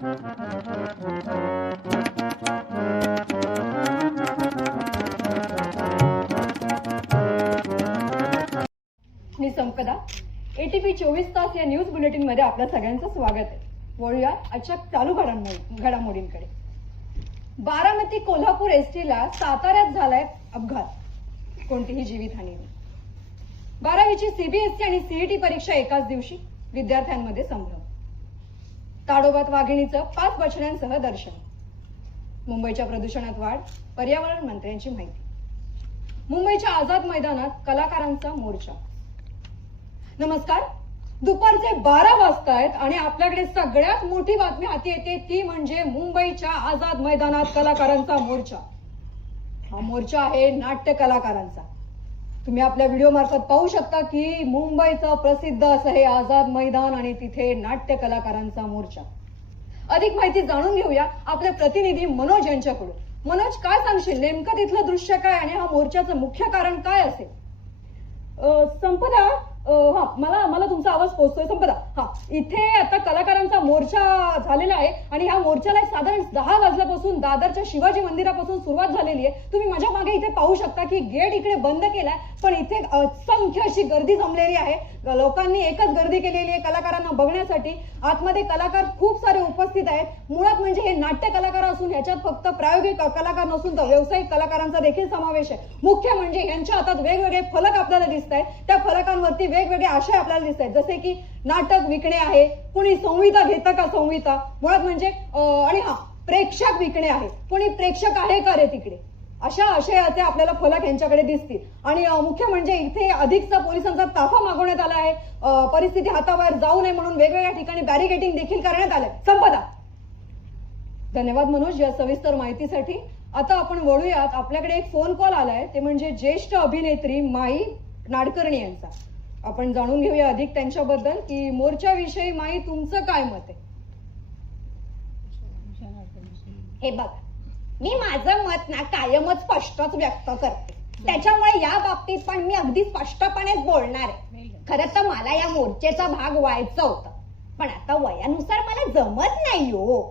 मी संपदा. ATP चोवीस तास या न्यूज बुलेटिनमध्ये आपल्या सगळ्यांचं स्वागत आहे. वळूया आजच्या चालू घडामोडी घडामोडींकडे. बारामती कोल्हापूर एसटीला साताऱ्यात झालाय अपघात. कोणतीही जीवितहानी नाही. बारावीची सीबीएसई आणि सीईटी परीक्षा एकाच दिवशी विद्यार्थ्यांमध्ये संभ्रम ताडोबात वाघिणीचं पाच बछड्यांसह दर्शन. मुंबईच्या प्रदूषणात वाढ पर्यावरण मंत्र्यांची माहिती. मुंबईच्या आझाद मैदानात कलाकारांचा मोर्चा. नमस्कार. दुपारचे बारा वाजतायत आणि आपल्याकडे सगळ्यात मोठी बातमी हाती येते ती म्हणजे मुंबईच्या आझाद मैदानात कलाकारांचा मोर्चा. हा मोर्चा आहे नाट्य कलाकारांचा. तुम्ही आपल्या व्हिडिओ मार्फत पाहू शकता की मुंबईचं प्रसिद्ध असं हे आझाद मैदान आणि तिथे नाट्य कलाकारांचा मोर्चा. अधिक माहिती जाणून घेऊया आपले प्रतिनिधी मनोज यांच्याकडून. मनोज काय सांगशील? नेमकं तिथलं दृश्य काय आणि हा मोर्चाचं मुख्य कारण काय असेल? संपदा हा मला मला तुमचा आवाज पोहोचतोय संपदा. हा इथे आता कलाकारांचा मोर्चा झालेला आहे आणि ह्या मोर्चाला साधारण दहा वाजल्यापासून दादरच्या शिवाजी मंदिरापासून सुरुवात झालेली आहे. तुम्ही माझ्या मागे इथे पाहू शकता की गेट इकडे बंद केलाय पण इथे असंख्य अशी गर्दी जमलेली आहे. लोकांनी एकच गर्दी केलेली आहे कलाकारांना बघण्यासाठी. आतमध्ये कलाकार खूप सारे उपस्थित आहेत. मुळात म्हणजे हे नाट्य कलाकार असून ह्याच्यात फक्त प्रायोगिक कलाकार नसून तर व्यावसायिक कलाकारांचा देखील समावेश आहे. मुख्य म्हणजे यांच्या हातात वेगवेगळे फलक आपल्याला दिसत आहेत त्या फलकांवरती वेगवेगळे आशय आपल्याला दिसत आहेत जसे की नाटक विकणे आहे. कुणी संहिता घेतं का संहिता मुळात म्हणजे आणि हा प्रेक्षक विकणे आहे. कुणी प्रेक्षक आहे का रे तिकडे? अशा आशयाचे आपल्याला फलक यांच्याकडे दिसतील. आणि मुख्य म्हणजे इथे अधिकचा पोलिसांचा ताफा मागवण्यात आला आहे. परिस्थिती हाताबाहेर जाऊ नये म्हणून वेगवेगळ्या ठिकाणी बॅरिकेटिंग देखील करण्यात आलंय. संपदा. धन्यवाद मनोज या सविस्तर माहितीसाठी. आता आपण वळूयात. आपल्याकडे एक फोन कॉल आलाय. ते म्हणजे ज्येष्ठ अभिनेत्री माई नाडकर्णी यांचा. आपण जाणून घेऊया अधिक त्यांच्याबद्दल की मोर्चाविषयी माई तुमचं काय मत आहे? हे बघ मी माझं मत ना कायमच स्पष्टच व्यक्त करते. त्याच्यामुळे या बाबतीत पण मी अगदी स्पष्टपणेच बोलणार आहे. खरं तर मला या मोर्चेचा भाग व्हायचं होतं. पण आता वयानुसार मला जमत नाही हो.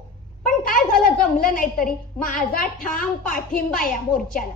पण काय झालं जमलं नाही तरी? माझा ठाम पाठिंबा या मोर्चाला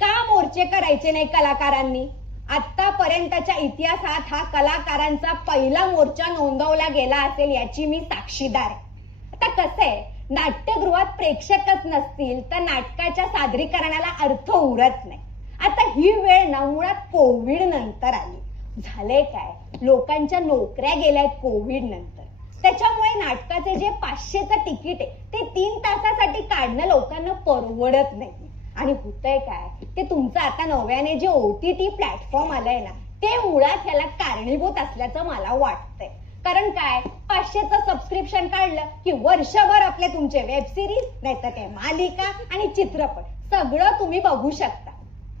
का मोर्चे करायचे नाही कलाकारांनी? आतापर्यंतच्या इतिहासात हा कलाकारांचा पहिला मोर्चा नोंदवला गेला असेल याची मी साक्षीदार आहे. आता कसं आहे नाट्यगृहात प्रेक्षकच नसतील तर नाटकाच्या सादरीकरणाला अर्थ उरत नाही. आता ही वेळ ना मुळात कोविड नंतर आली. झाले काय? लोकांच्या नोकऱ्या गेल्यात कोविड नंतर. त्याच्यामुळे नाटकाचे जे पाचशेचं तिकीट आहे ते तीन तासासाठी काढणं लोकांना परवडत नाही. आणि होतंय काय? ते तुमचं आता नव्याने जे ओ टी टी प्लॅटफॉर्म आलंय ना ते मुळात याला कारणीभूत असल्याचं मला वाटतंय. कारण काय? पाचशेचं सबस्क्रिप्शन काढलं की वर्षभर आपले तुमचे वेब सिरीज नाहीतर ते मालिका आणि चित्रपट सगळं तुम्ही बघू शकता.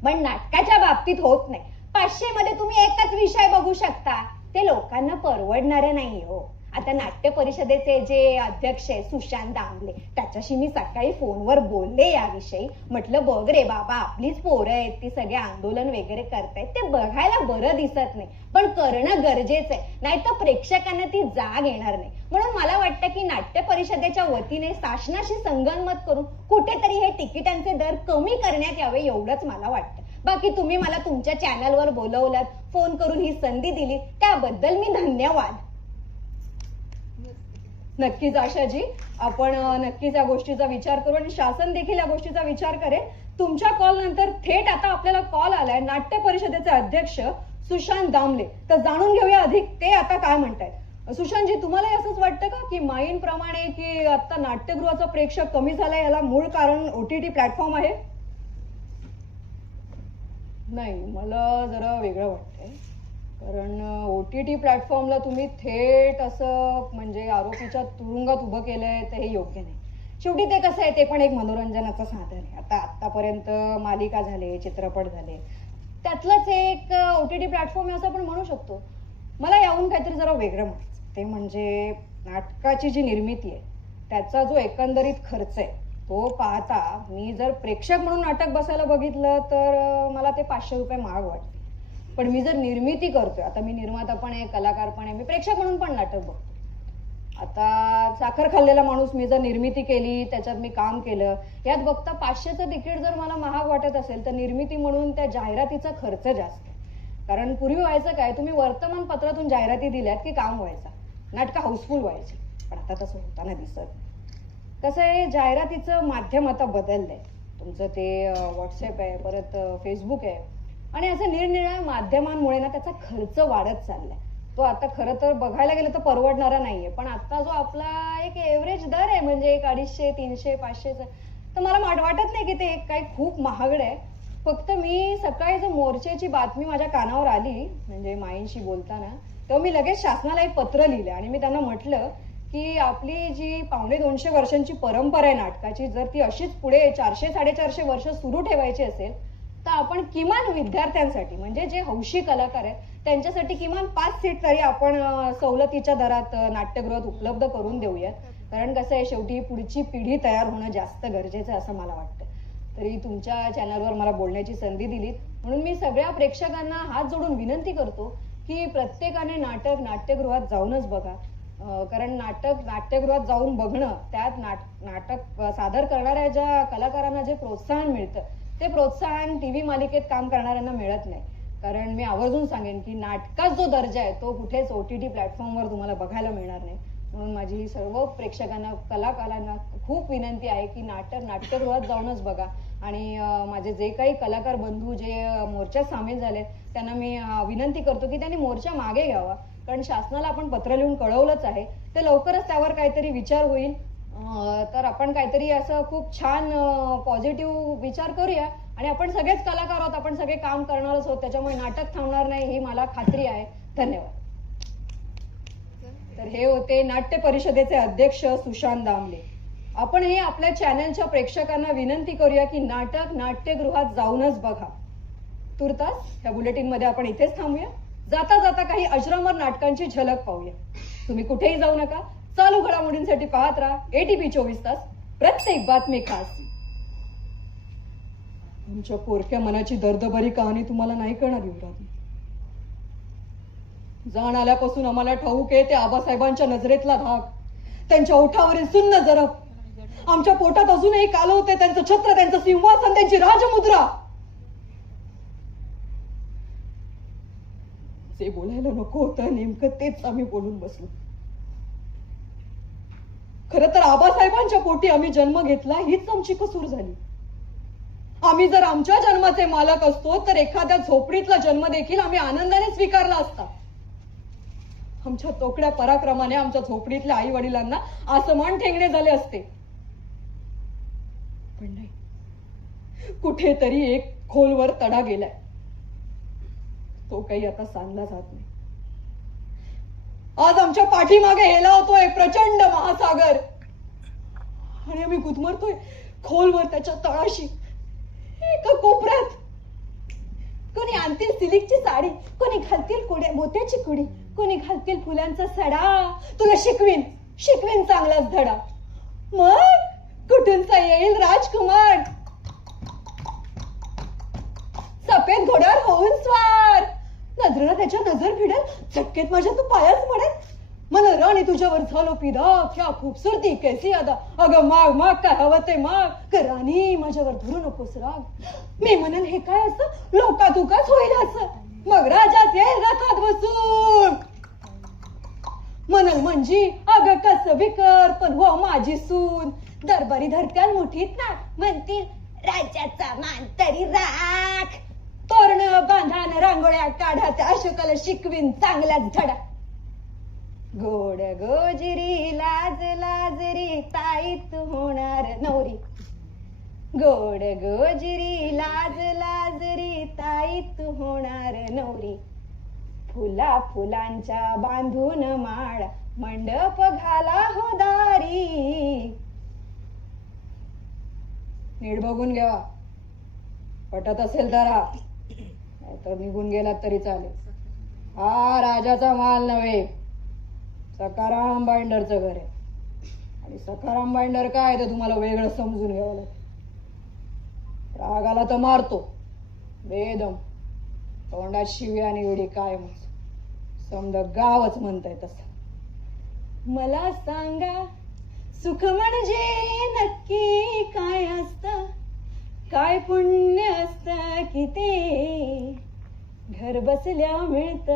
पण नाटकाच्या बाबतीत होत नाही. पाचशे मध्ये तुम्ही एकच विषय बघू शकता. ते लोकांना परवडणारे नाही हो. आता नाट्य परिषदेचे जे अध्यक्ष आहे सुशांत दामले त्याच्याशी मी सकाळी फोनवर बोलले याविषयी. म्हटलं बघ रे बाबा आपलीच पोरं आहेत ती सगळे आंदोलन वगैरे करतायत. ते बघायला बरं दिसत नाही पण करणं गरजेचं आहे. नाही तर प्रेक्षकांना ती जाग येणार नाही. म्हणून मला वाटतं की नाट्य परिषदेच्या वतीने शासनाशी संगनमत करून कुठेतरी हे तिकिटांचे दर कमी करण्यात यावे एवढंच मला वाटतं. बाकी तुम्ही मला तुमच्या चॅनलवर बोलवलात फोन करून ही संधी दिली त्याबद्दल मी धन्यवाद. नक्कीच आशाजी आपण नक्कीच या गोष्टीचा विचार करू आणि शासन देखील या गोष्टीचा विचार करेल. तुमच्या कॉल नंतर थेट आता आपल्याला कॉल आलाय. नाट्य परिषदेचे अध्यक्ष सुशांत दामले. तर जाणून घेऊया अधिक ते आता काय म्हणतायत. सुशांतजी तुम्हाला असंच वाटतं का की माईंप्रमाणे की आता नाट्यगृहाचा प्रेक्षक कमी झालाय याला मूळ कारण ओटीटी प्लॅटफॉर्म आहे? नाही मला जरा वेगळं वाटतंय. कारण ओ टी टी प्लॅटफॉर्मला तुम्ही थेट असं म्हणजे आरोपीच्या तुरुंगात उभं केलं आहे तर हे योग्य नाही. शेवटी ते कसं आहे ते पण एक मनोरंजनाचं साधन आहे. आता आत्तापर्यंत मालिका झाले चित्रपट झाले. त्यातलंच एक ओ टी टी प्लॅटफॉर्म आहे असं आपण म्हणू शकतो. मला याहून काहीतरी जरा वेगळं म्हणायचं. ते म्हणजे नाटकाची जी निर्मिती आहे त्याचा जो एकंदरीत खर्च आहे तो पाहता मी जर प्रेक्षक म्हणून नाटक बसायला बघितलं तर मला ते पाचशे रुपये महाग वाटते पण मी जर निर्मिती करतोय आता मी निर्माता पण आहे कलाकार पण आहे मी प्रेक्षक म्हणून पण नाटक बघतो आता साखर खाल्लेला माणूस मी जर निर्मिती केली त्याच्यात मी काम केलं यात बघता पाचशेचं तिकीट जर मला महाग वाटत असेल तर निर्मिती म्हणून त्या जाहिरातीचा खर्च जास्त. कारण पूर्वी व्हायचं काय तुम्ही वर्तमानपत्रातून जाहिराती दिल्यात की काम व्हायचा. नाटकं हाऊसफुल व्हायची. पण आता तसं होताना दिसत. कसं आहे जाहिरातीचं माध्यम आता बदललंय. तुमचं ते व्हॉट्सअप आहे परत फेसबुक आहे. आणि असं निरनिराळ्या माध्यमांमुळे ना त्याचा खर्च वाढत चाललाय. तो आता खरं तर बघायला गेलं तर परवडणारा नाहीये पण आता जो आपला एक एव्हरेज दर आहे म्हणजे एक अडीचशे तीनशे पाचशेचा तर मला वाटत नाही की ते एक काही खूप महागड आहे. फक्त मी सकाळी जर मोर्चेची बातमी माझ्या कानावर आली म्हणजे माईंशी बोलताना तेव्हा मी लगेच शासनाला एक पत्र लिहिलं आणि मी त्यांना म्हटलं की आपली जी पावणे दोनशे वर्षांची परंपरा आहे नाटकाची जर ती अशीच पुढे चारशे साडेचारशे वर्ष सुरू ठेवायची असेल तर आपण किमान विद्यार्थ्यांसाठी म्हणजे जे हौशी कलाकार आहेत त्यांच्यासाठी किमान पाच सीट तरी आपण सवलतीच्या दरात नाट्यगृहात उपलब्ध करून देऊयात. कारण कसं आहे शेवटी पुढची पिढी तयार होणं जास्त गरजेचं आहे असं मला वाटतं. तरी तुमच्या चॅनलवर मला बोलण्याची संधी दिलीत. म्हणून मी सगळ्या प्रेक्षकांना हात जोडून विनंती करतो की प्रत्येकाने नाटक नाट्यगृहात जाऊनच बघा. कारण नाटक नाट्यगृहात जाऊन बघणं त्यात नाट नाटक सादर करणाऱ्या ज्या कलाकारांना जे प्रोत्साहन मिळतं ते प्रोत्साहन टी व्ही मालिकेत काम करणाऱ्यांना मिळत नाही. कारण मी आवर्जून सांगेन की नाटकात जो दर्जा आहे तो कुठेच ओ टी टी प्लॅटफॉर्मवर तुम्हाला बघायला मिळणार नाही. म्हणून माझी सर्व प्रेक्षकांना कलाकारांना खूप विनंती आहे की नाटक नाट्यगृहात जाऊनच बघा. आणि माझे जे काही कलाकार बंधू जे मोर्चात सामील झाले त्यांना मी विनंती करतो की त्यांनी मोर्चा मागे घ्यावा. कारण शासनाला आपण पत्र लिहून कळवलंच आहे. ते लवकरच त्यावर काहीतरी विचार होईल. तर आपण काहीतरी असं खूप छान पॉझिटिव्ह विचार करूया. आणि आपण सगळेच कलाकार आहोत आपण सगळे काम करणारच आहोत त्याच्यामुळे नाटक थांबणार नाही ही मला खात्री आहे. धन्यवाद. तर हे होते नाट्य परिषदेचे अध्यक्ष सुशांत दामले. आपणही आपल्या चॅनलच्या प्रेक्षकांना विनंती करूया की नाटक नाट्यगृहात जाऊनच बघा. तुर्तास ह्या बुलेटिनमध्ये आपण इथेच थांबूया. जाता जाता काही अजरामर नाटकांची झलक पाहूया. तुम्ही कुठेही जाऊ नका. चालू घडामोडींसाठी पाहत राहा एटीपी चोवीस तास प्रत्येक बातमी खास. तुमच्या पोरक्या मनाची दर्दभरी कहाणी तुम्हाला नाही कळणार युवराज. जाण आल्यापासून आम्हाला ठाऊक आहे ते आबासाहेबांच्या नजरेतला धाक. त्यांच्या ओठावरील सुन्न जरब. आमच्या पोटात अजूनही काल होते त्यांचं छत्र त्यांचं सिंहासन त्यांची राजमुद्रा. जे बोलायला नको होतं नेमकं तेच आम्ही बोलून बसलो. खर तर आबासाहेबांच्या पोटी आम्ही जन्म घेतला हीच आमची कसूर झाली. आम्ही जर आमच्या जन्माचे मालक असतो तर एखाद्या झोपडीतला जन्म देखील आम्ही आनंदाने स्वीकारला असता. आमच्या तोकड्या पराक्रमाने आमच्या झोपडीतल्या आई वडिलांना आसमान ठेंगणे झाले असते. पण नाही कुठेतरी एक खोलवर तडा गेलाय. तो काही आता सांगला जात नाही. आज आमच्या पाठीमागे हेला होतोय प्रचंड महासागर. आणि आम्ही गुदमरतोय खोलवर त्याच्या तळाशी. एका कोपऱ्यात. कोणी आणतील सिलिकची साडी कोणी घालतील कुडे मोत्याची कुडी कोणी घालतील फुलांचा सडा. तुला शिकवीन शिकवीन चांगलाच धडा. मग कुठूनचा येईल राजकुमार? सफेद घोड्यावर होऊ त्याच्या नजर भिडेल झटकेत माझ्या तू पायाच म्हणेल मला राणी तुझ्यावर झालो पिदा क्या खूपसुरती कैसी आदा अगं माग माग काय हवं ते माग. ग राणी माझ्यावर धरू नकोस राग. मी म्हणेल हे काय असं? लोका तुकाच होईल असं. मग राजाच येईल रथात बसून. म्हणल म्हणजे अगं कस बिकर पण हो माझी सून. दरबारी धरत्याल मुठीत ना म्हणतील राजाचा मान तरी राख. तोरण बांधान रांगोळ्या काढा त्या अशोकाला शिकवीन चांगला धडा. गोड गोजिरी लाज लाजरी ताईत होणार नवरी. गोड गोजिरी लाज लाजरी ताईत होणार नवरी. फुला फुलांच्या बांधून माळ मंडप घाला हो दारी. नीट बघून घ्या. पटत असेल तर. नाहीतर निघून गेलात तरी चालेल. हा राजाचा माल नव्हे. सकाराम बाइंडरचं घर आहे. आणि सकाराम बाइंडर काय ते तुम्हाला वेगळं समजून घ्यावं लागेल. रागाला तर मारतो. बेदम. तोंडात शिवी आणि उडी कायमच. समजा गावच म्हणताय तसं. मला सांगा सुख म्हणजे नक्की काय असतं? काय पुण्य असत की ते? घर बसल्या मिळत.